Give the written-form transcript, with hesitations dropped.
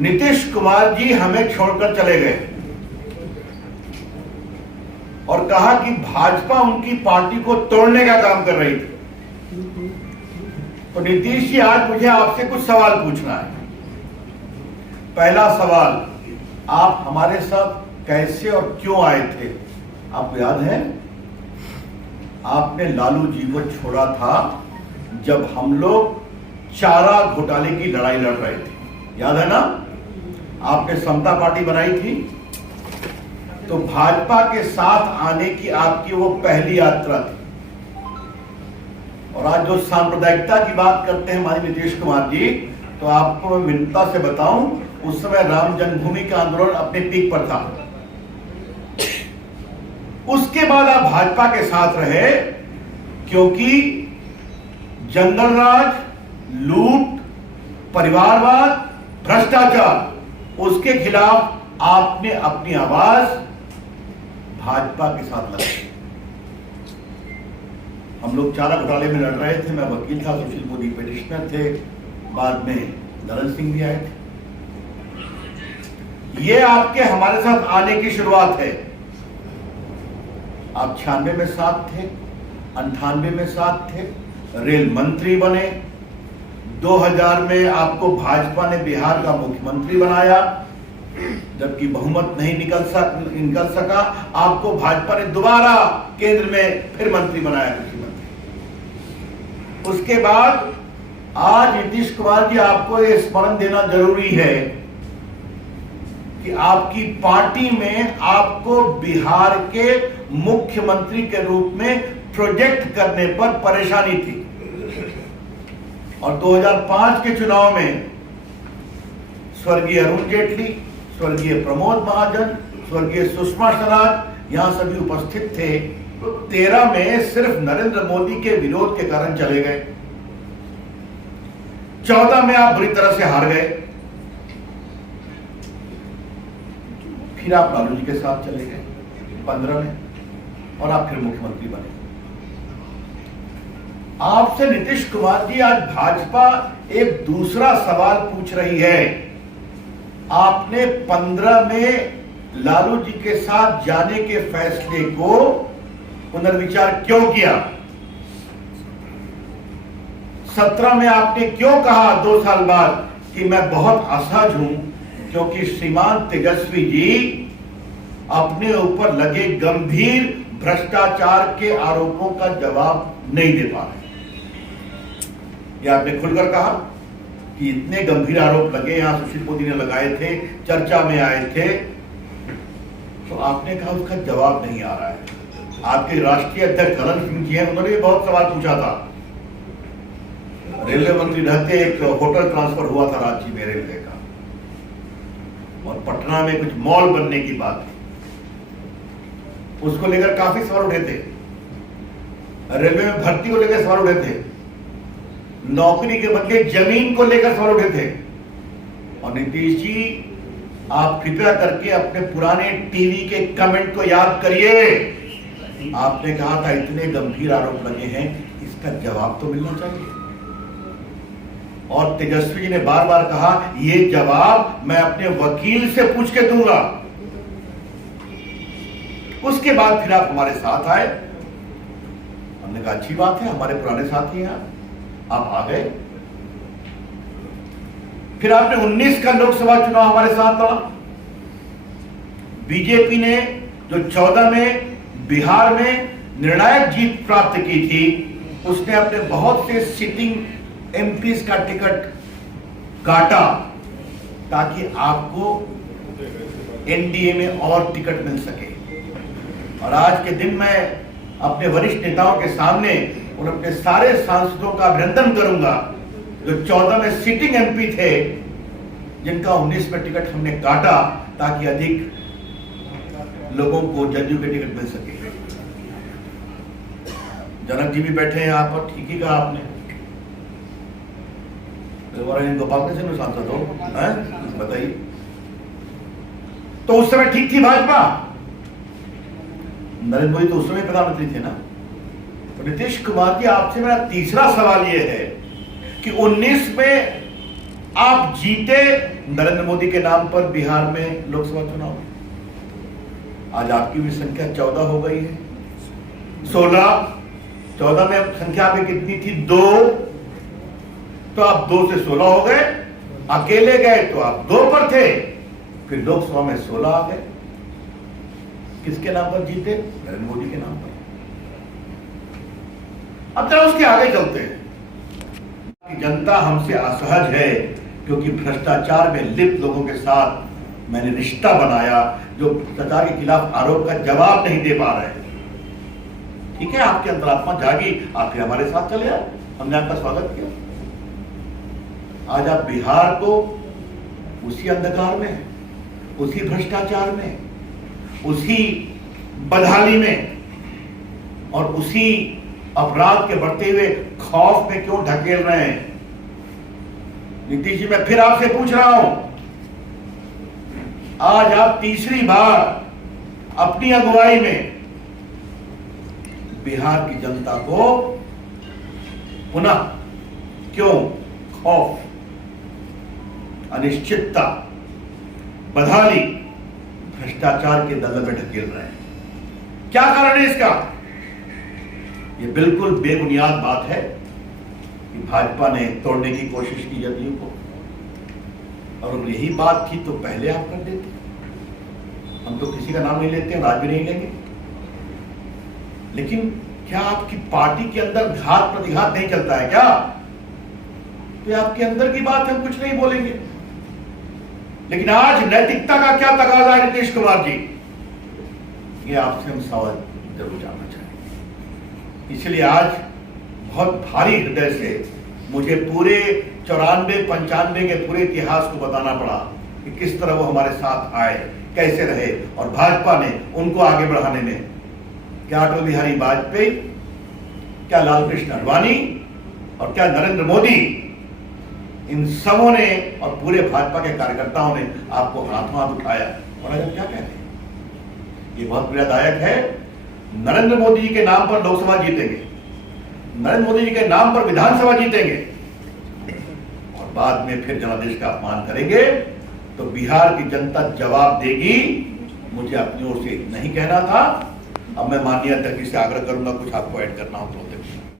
नीतीश कुमार जी हमें छोड़कर चले गए और कहा कि भाजपा उनकी पार्टी को तोड़ने का काम कर रही थी। तो नीतीश जी, आज मुझे आपसे कुछ सवाल पूछना है। पहला सवाल, आप हमारे साथ कैसे और क्यों आए थे? आपको याद है, आपने लालू जी को छोड़ा था जब हम लोग चारा घोटाले की लड़ाई लड़ रहे थे, याद है ना? आपने समता पार्टी बनाई थी, तो भाजपा के साथ आने की आपकी वो पहली यात्रा थी। और आज जो सांप्रदायिकता की बात करते हैं हमारे नीतीश कुमार जी, तो आपको मैं विनम्रता से बताऊं, उस समय राम जन्मभूमि का आंदोलन अपने पीक पर था। उसके बाद आप भाजपा के साथ रहे क्योंकि जंगल राज, लूट, परिवारवाद, भ्रष्टाचार, उसके खिलाफ आपने अपनी आवाज भाजपा के साथ लगाई। हम लोग चारा घोटाले में लड़ रहे थे, मैं वकील था, सुशील मोदी पिटिशनर थे, बाद में धर्म सिंह भी आए थे। ये आपके हमारे साथ आने की शुरुआत है। आप 96 में साथ थे, 98 में साथ थे, रेल मंत्री बने, 2000 में आपको भाजपा ने बिहार का मुख्यमंत्री बनाया, जबकि बहुमत नहीं निकल सका, आपको भाजपा ने दोबारा केंद्र में फिर मंत्री बनाया, कृषि मंत्री। उसके बाद आज नीतीश कुमार जी, आपको यह स्मरण देना जरूरी है कि आपकी पार्टी में आपको बिहार के मुख्यमंत्री के रूप में प्रोजेक्ट करने पर परेशानी थी। और 2005 के चुनाव में स्वर्गीय अरुण जेटली, स्वर्गीय प्रमोद महाजन, स्वर्गीय सुषमा स्वराज यहां सभी उपस्थित थे। 13 में सिर्फ नरेंद्र मोदी के विरोध के कारण चले गए। 14 में आप बुरी तरह से हार गए, फिर आप लालू जी के साथ चले गए 15 में, और आप फिर मुख्यमंत्री बने। आपसे नीतीश कुमार जी, आज भाजपा एक दूसरा सवाल पूछ रही है। आपने 15 में लालू जी के साथ जाने के फैसले को पुनर्विचार क्यों किया? 17 में आपने क्यों कहा 2 साल बाद कि मैं बहुत असहज हूं क्योंकि श्रीमान तेजस्वी जी अपने ऊपर लगे गंभीर भ्रष्टाचार के आरोपों का जवाब नहीं दे पा रहे? यह आपने खुलकर कहा कि इतने गंभीर आरोप लगे, यहां सुशील मोदी ने लगाए थे, चर्चा में आए थे, तो आपने कहा उसका जवाब नहीं आ रहा है। आपके राष्ट्रीय अध्यक्ष धर्म सिंह जी हैं, उन्होंने भी बहुत सवाल पूछा था। रेलवे मंत्री रहते एक होटल ट्रांसफर हुआ था रांची में रेलवे का, और पटना में कुछ मॉल बनने की बात थी, उसको लेकर काफी सवाल उठे थे। रेलवे में भर्ती को लेकर सवाल उठे थे, नौकरी के बदले जमीन को लेकर सवाल उठे थे। और नीतीश जी, आप कृपया करके अपने पुराने टीवी के कमेंट को याद करिए। आपने कहा था इतने गंभीर आरोप लगे हैं, इसका जवाब तो मिलना चाहिए। और तेजस्वी जी ने बार बार कहा ये जवाब मैं अपने वकील से पूछ के दूंगा। उसके बाद फिर आप हमारे साथ आए, हमने कहा अच्छी बात है, हमारे पुराने साथी हैं आप आ गए। फिर आपने 19 का लोकसभा चुनाव हमारे साथ लड़ा। बीजेपी ने जो 14 में बिहार में निर्णायक जीत प्राप्त की थी, उसने अपने बहुत से सिटिंग एमपीज का टिकट काटा ताकि आपको एनडीए में और टिकट मिल सके। और आज के दिन मैं अपने वरिष्ठ नेताओं के सामने और अपने सारे सांसदों का अभिनंदन करूंगा जो 14 में सिटिंग एमपी थे, जिनका 19 में टिकट हमने काटा ताकि अधिक लोगों को जदयू के टिकट मिल सके। जनक जी भी बैठे हैं यहाँ पर, ठीक ही कहा आपने, गोपाल से सांसद हो, बताइए। तो उस समय ठीक थी भाजपा, नरेंद्र मोदी तो उस समय प्रधानमंत्री थे ना। तो नीतीश कुमार जी, आपसे मेरा तीसरा सवाल यह है कि 19 में आप जीते नरेंद्र मोदी के नाम पर बिहार में लोकसभा चुनाव। आज आपकी भी संख्या 14 हो गई है। 14 में संख्या पे कितनी थी? 2। तो आप 2 से 16 हो गए। अकेले गए तो आप 2 पर थे, फिर लोकसभा में 16 आ गए। किसके नाम पर जीते? नरेंद्र मोदी के नाम पर। अब जरा उसके आगे चलते हैं। जनता हमसे असहज है क्योंकि भ्रष्टाचार में लिप्त लोगों के साथ मैंने रिश्ता बनाया जो भ्रष्टाचार के खिलाफ आरोप का जवाब नहीं दे पा रहे। ठीक है, आपकी अंतरात्मा जागी, आप फिर हमारे साथ चले आए, हमने आपका स्वागत किया। आज आप बिहार को उसी अंधकार में, उसी भ्रष्टाचार में, उसी बदहाली में और उसी अपराध के बढ़ते हुए खौफ में क्यों ढकेल रहे हैं? नीतीश जी, मैं फिर आपसे पूछ रहा हूं, आज आप तीसरी बार अपनी अगुवाई में बिहार की जनता को पुनः क्यों खौफ, अनिश्चितता, बदहाली, भ्रष्टाचार के दलदल में ढकेल रहे हैं? क्या कारण है इसका? यह बिल्कुल बेबुनियाद बात है कि भाजपा ने तोड़ने की कोशिश की जदयू को, और अगर यही बात थी तो पहले आप कर देते। हम तो किसी का नाम नहीं लेते, आज भी नहीं लेंगे, लेकिन क्या आपकी पार्टी के अंदर घात प्रतिघात नहीं चलता है क्या? तो आपके अंदर की बात हम कुछ नहीं बोलेंगे, लेकिन आज नैतिकता का क्या तकाजा है नीतीश कुमार जी, ये आपसे हम सवाल जरूर जानना चाहेंगे। इसलिए आज बहुत भारी हृदय से मुझे पूरे 94-95 के पूरे इतिहास को बताना पड़ा कि किस तरह वो हमारे साथ आए, कैसे रहे, और भाजपा ने उनको आगे बढ़ाने में क्या अटल बिहारी वाजपेयी, क्या लाल कृष्ण आडवाणी और क्या नरेंद्र मोदी, इन सबों ने और पूरे भाजपा के कार्यकर्ताओं ने आपको हाथों हाथ उठाया। और आज क्या कह रहे हैं? ये बहुत पीड़ादायक है। नरेंद्र मोदी जी के नाम पर लोकसभा जीतेंगे, नरेंद्र मोदी जी के नाम पर विधानसभा जीतेंगे, और बाद में फिर जनादेश का अपमान करेंगे तो बिहार की जनता जवाब देगी। मुझे अपनी ओर से नहीं कहना था। अब मैं माननीय अध्यक्ष से आग्रह करूंगा कुछ आपको ऐड करना हो तो।